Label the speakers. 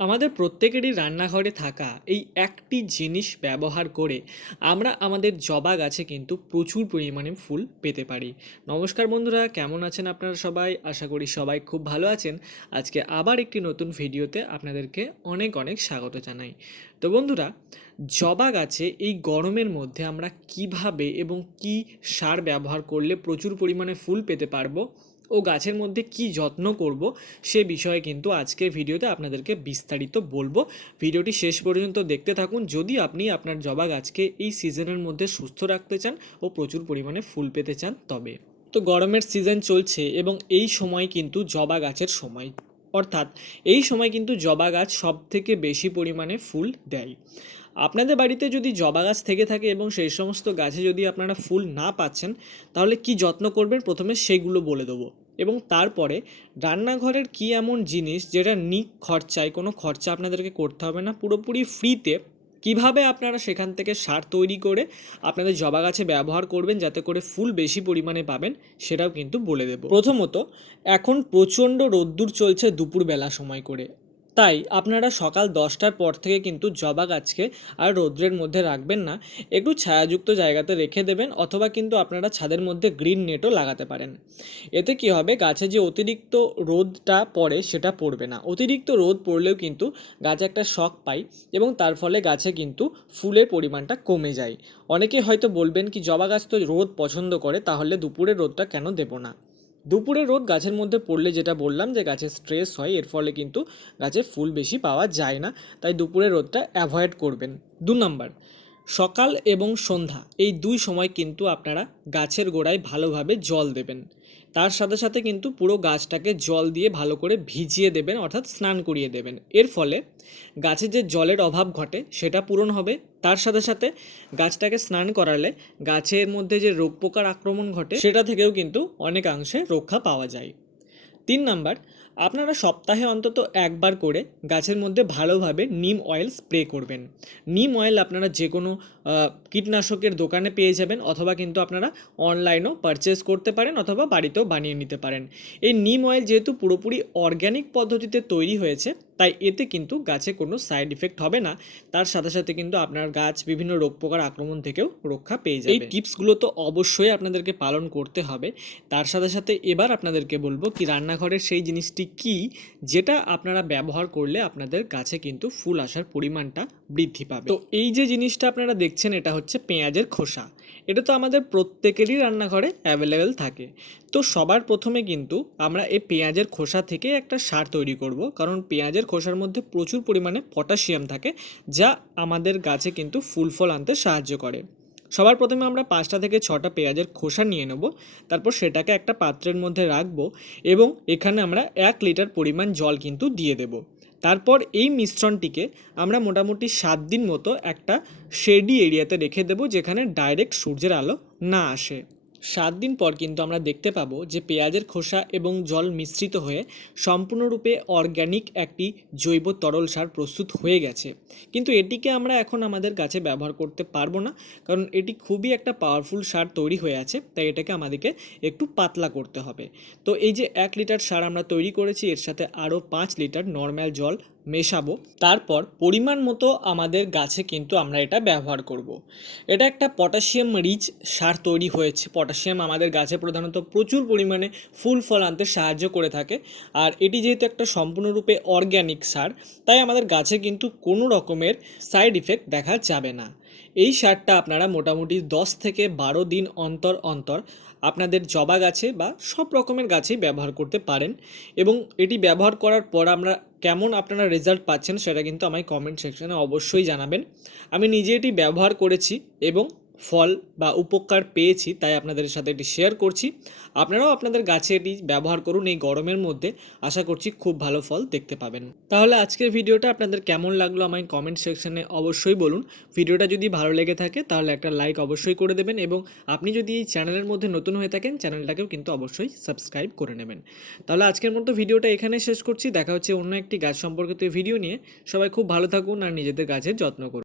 Speaker 1: আমাদের প্রত্যেকেরই রান্নাঘরে থাকা এই একটি জিনিস ব্যবহার করে আমরা আমাদের জবা গাছে কিন্তু প্রচুর পরিমাণে ফুল পেতে পারি। নমস্কার বন্ধুরা, কেমন আছেন আপনারা সবাই? আশা করি সবাই খুব ভালো আছেন। আজকে আবার একটি নতুন ভিডিওতে আপনাদেরকে অনেক অনেক স্বাগত জানাই। তো বন্ধুরা, জবা গাছে এই গরমের মধ্যে আমরা কীভাবে এবং কি সার ব্যবহার করলে প্রচুর পরিমাণে ফুল পেতে পারব? ও গাছের মধ্যে কি যত্ন করব সে বিষয়ে কিন্তু আজকের ভিডিওতে আপনাদেরকে বিস্তারিত বলব। ভিডিওটি শেষ পর্যন্ত দেখতে থাকুন। যদি আপনি আপনার জবা গাছকে এই সিজনের মধ্যে সুস্থ রাখতে চান ও প্রচুর পরিমাণে ফুল পেতে চান, তবে তো গরমের সিজন চলছে এবং এই সময় কিন্তু জবা গাছের সময়। অর্থাৎ এই সময় কিন্তু জবা গাছ সব থেকে বেশি পরিমাণে ফুল দেয়। আপনাদের বাড়িতে যদি জবা গাছ থেকে থাকে এবং সেই সমস্ত গাছে যদি আপনারা ফুল না পাচ্ছেন, তাহলে কি যত্ন করবেন? প্রথমে সেইগুলো বলে দেবো। এবং তারপরে রান্নাঘরের কি এমন জিনিস যেটা নিক খরচায়, কোনো খরচা আপনাদেরকে করতে হবে না, পুরোপুরি ফ্রিতে কীভাবে আপনারা সেখান থেকে সার তৈরি করে আপনাদের জবা গাছে ব্যবহার করবেন যাতে করে ফুল বেশি পরিমাণে পাবেন, সেটাও কিন্তু বলে দেবো। প্রথমত, এখন প্রচণ্ড রোদ্দুর চলছে দুপুরবেলা সময় করে। তাই আপনারা সকাল দশটার পর থেকে কিন্তু জবা গাছকে আর রৌদ্রের মধ্যে রাখবেন না। একটু ছায়াযুক্ত জায়গাতে রেখে দেবেন অথবা কিন্তু আপনারা ছাদের মধ্যে গ্রিন নেটও লাগাতে পারেন। এতে কি হবে? গাছে যে অতিরিক্ত রোদটা পড়ে সেটা পড়বে না। অতিরিক্ত রোদ পড়লেও কিন্তু গাছ একটা শখ পায় এবং তার ফলে গাছে কিন্তু ফুলের পরিমাণটা কমে যায়। অনেকে হয়তো বলবেন কি, জবা গাছ তো রোদ পছন্দ করে, তাহলে দুপুরের রোদটা কেন দেবো না? দুপুরে রোদ গাছের মধ্যে পড়লে যেটা বললাম যে গাছে স্ট্রেস হয়, এর ফলে কিন্তু গাছে ফুল বেশি পাওয়া যায় না। তাই দুপুরে রোদটা অ্যাভয়েড করবেন। দু নম্বর সকাল এবং সন্ধ্যা, এই দুই সময় কিন্তু আপনারা গাছের গোড়ায় ভালোভাবে জল দেবেন। তার সাথে সাথে কিন্তু পুরো গাছটাকে জল দিয়ে ভালো করে ভিজিয়ে দেবেন, অর্থাৎ স্নান করিয়ে দেবেন। এর ফলে গাছে যে জলের অভাব ঘটে, সেটা পূরণ হবে। তার সাথে সাথে গাছটাকে স্নান করালে গাছের মধ্যে যে রোগ পোকার আক্রমণ ঘটে, সেটা থেকেও কিন্তু অনেকাংশে রক্ষা পাওয়া যায়। তিন নাম্বার আপনারা সপ্তাহে অন্তত একবার করে গাছের মধ্যে ভালোভাবে নিম অয়েল স্প্রে করবেন। নিম অয়েল আপনারা যে কোনো কীটনাশকের দোকানে পেয়ে যাবেন অথবা কিন্তু আপনারা অনলাইনেও পারচেস করতে পারেন অথবা বাড়িতেও বানিয়ে নিতে পারেন। এই নিম অয়েল যেহেতু পুরোপুরি অর্গ্যানিক পদ্ধতিতে তৈরি হয়েছে তাই এতে কিন্তু গাছে কোনো সাইড ইফেক্ট হবে না। তার সাথে সাথে কিন্তু আপনার গাছ বিভিন্ন রোগ পোকার আক্রমণ থেকেও রক্ষা পেয়ে যাবে। এই টিপসগুলো তো অবশ্যই আপনাদেরকে পালন করতে হবে। তার সাথে সাথে এবার আপনাদেরকে বলব কি রান্নাঘরের সেই জিনিসটি কি যেটা আপনারা ব্যবহার করলে আপনাদের গাছে কিন্তু ফুল আসার পরিমাণটা বৃদ্ধি পাবে। তো এই যে জিনিসটা আপনারা দেখছেন এটা হচ্ছে পেঁয়াজের খোসা। এটা তো আমাদের প্রত্যেকেরই রান্নাঘরে অ্যাভেলেবেল থাকে। তো সবার প্রথমে কিন্তু আমরা এই পেঁয়াজের খোসা থেকে একটা সার তৈরি করব, কারণ পেঁয়াজের খোসার মধ্যে প্রচুর পরিমাণে পটাশিয়াম থাকে, যা আমাদের গাছে কিন্তু ফুল ফল আনতে সাহায্য করে। সবার প্রথমে আমরা পাঁচটা থেকে ছটা পেঁয়াজের খোসা নিয়ে নেব, তারপর সেটাকে একটা পাত্রের মধ্যে রাখব এবং এখানে আমরা এক লিটার পরিমাণ জল কিন্তু দিয়ে দেব। তারপর এই মিশ্রণটিকে আমরা মোটামুটি সাত দিন মতো একটা শেডি এরিয়াতে রেখে দেবো, যেখানে ডাইরেক্ট সূর্যের আলো না আসে। সাত দিন পর কিন্তু আমরা দেখতে পাবো যে পেঁয়াজের খোসা এবং জল মিশ্রিত হয়ে সম্পূর্ণরূপে অর্গ্যানিক একটি জৈব তরল সার প্রস্তুত হয়ে গেছে। কিন্তু এটিকে আমরা এখন আমাদের গাছে ব্যবহার করতে পারব না, কারণ এটি খুবই একটা পাওয়ারফুল সার তৈরি হয়ে আছে, তাই এটাকে আমাদেরকে একটু পাতলা করতে হবে। তো এই যে এক লিটার সার আমরা তৈরি করেছি, এর সাথে আরও পাঁচ লিটার নর্মাল জল মেশাবো। তারপর পরিমাণ মতো আমাদের গাছে কিন্তু আমরা এটা ব্যবহার করব। এটা একটা পটাশিয়াম রিচ সার তৈরি হয়েছে। পটাশিয়াম আমাদের গাছে প্রধানত প্রচুর পরিমাণে ফুল ফল আনতে সাহায্য করে থাকে। আর এটি যেহেতু একটা সম্পূর্ণরূপে অর্গ্যানিক সার, তাই আমাদের গাছে কিন্তু কোনো রকমের সাইড ইফেক্ট দেখা যাবে না। এই সারটা আপনারা মোটামুটি দশ থেকে বারো দিন অন্তর অন্তর আপনাদের জবা গাছে বা সব রকমের গাছেই ব্যবহার করতে পারেন এবং এটি ব্যবহার করার পর আমরা কেমন আপনারা রেজাল্ট পাচ্ছেন সেটা কিন্তু আমায় কমেন্ট সেকশানে অবশ্যই জানাবেন। আমি নিজে এটি ব্যবহার করেছি এবং ফল বা উপকার পেয়েছি, তাই আপনাদের সাথে এটি শেয়ার করছি। আপনারাও আপনাদের গাছে এটি ব্যবহার করুন এই গরমের মধ্যে। আশা করছি খুব ভালো ফল দেখতে পাবেন। তাহলে আজকের ভিডিওটা আপনাদের কেমন লাগল আমায় কমেন্ট সেকশনে অবশ্যই বলুন। ভিডিওটা যদি ভালো লেগে থাকে, তাহলে একটা লাইক অবশ্যই করে দেবেন এবং আপনি যদি এই চ্যানেলের মধ্যে নতুন হয়ে থাকেন, চ্যানেলটাকেও কিন্তু অবশ্যই সাবস্ক্রাইব করে নেবেন। তাহলে আজকের মতো ভিডিওটা এখানে শেষ করছি। দেখা হচ্ছে অন্য একটি গাছ সম্পর্কিত ভিডিও নিয়ে। সবাই খুব ভালো থাকুন আর নিজেদের গাছের যত্ন করুন।